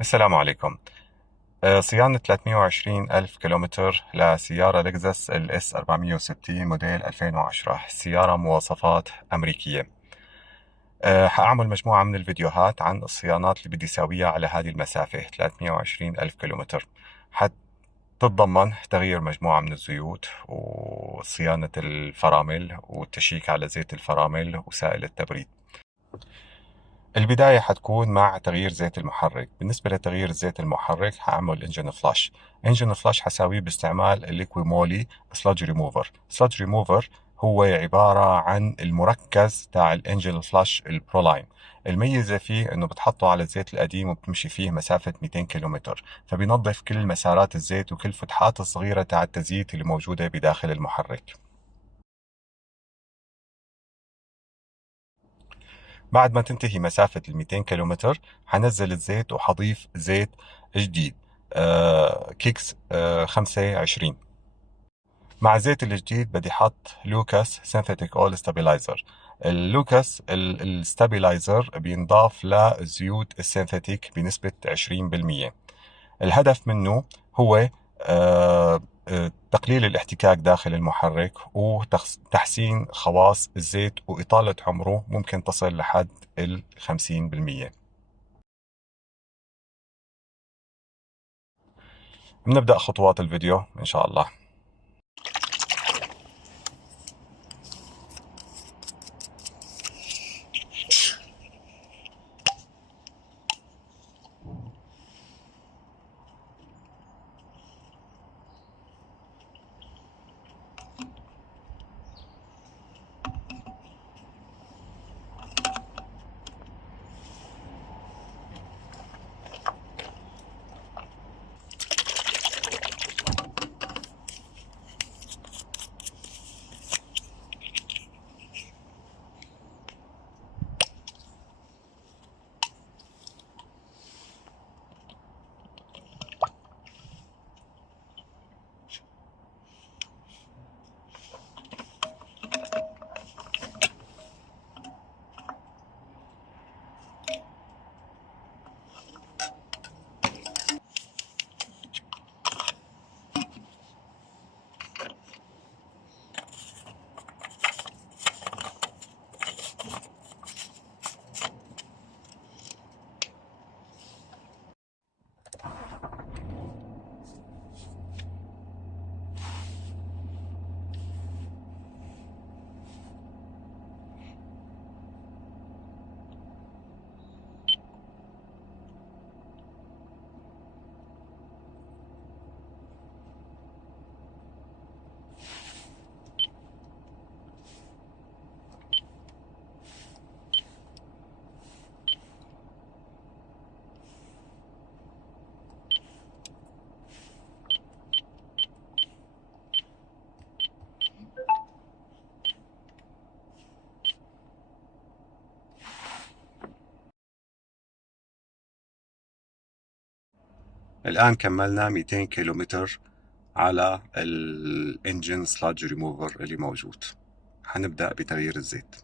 السلام عليكم. صيانة 320 ألف كيلومتر لسيارة لكزس LS 460 موديل 2010. السيارة مواصفات أمريكية. حأعمل مجموعة من الفيديوهات عن الصيانات اللي بدي ساويها على هذه المسافة 320 ألف كيلومتر. تتضمن تغيير مجموعة من الزيوت وصيانة الفرامل والتشيك على زيت الفرامل وسائل التبريد. البداية حتكون مع تغيير زيت المحرك. بالنسبة لتغيير زيت المحرك هعمل انجن فلاش. انجن فلاش حساويه باستعمال الليكوي مولي سلاج ريموفر. سلاج ريموفر هو عبارة عن المركز تاع الانجن فلاش البرولاين. الميزة فيه انه بتحطه على الزيت القديم وبتمشي فيه مسافة 200 كيلومتر، فبينظف كل مسارات الزيت وكل فتحات الصغيرة تاع التزييت اللي موجودة بداخل المحرك. بعد ما تنتهي مسافة 200 كيلومتر حنزل الزيت وحضيف زيت جديد، كيكس 25. مع الزيت الجديد بدي حط لوكاس سينثيتيك اول ستابيلايزر. اللوكاس الستابيلايزر بينضاف للزيوت السينثيتيك بنسبة 20%. الهدف منه هو تقليل الاحتكاك داخل المحرك وتحسين خواص الزيت وإطالة عمره ممكن تصل لحد 50%. بنبدأ خطوات الفيديو إن شاء الله. الآن كملنا 200 كيلومتر على الانجن سلاج ريموفر اللي موجود. حنبدأ بتغيير الزيت.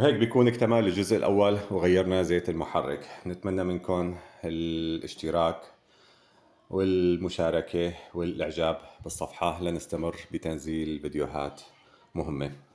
هيك بيكون اكتمل الجزء الأول وغيرنا زيت المحرك. نتمنى منكم الاشتراك والمشاركة والإعجاب بالصفحة لنستمر بتنزيل فيديوهات مهمة.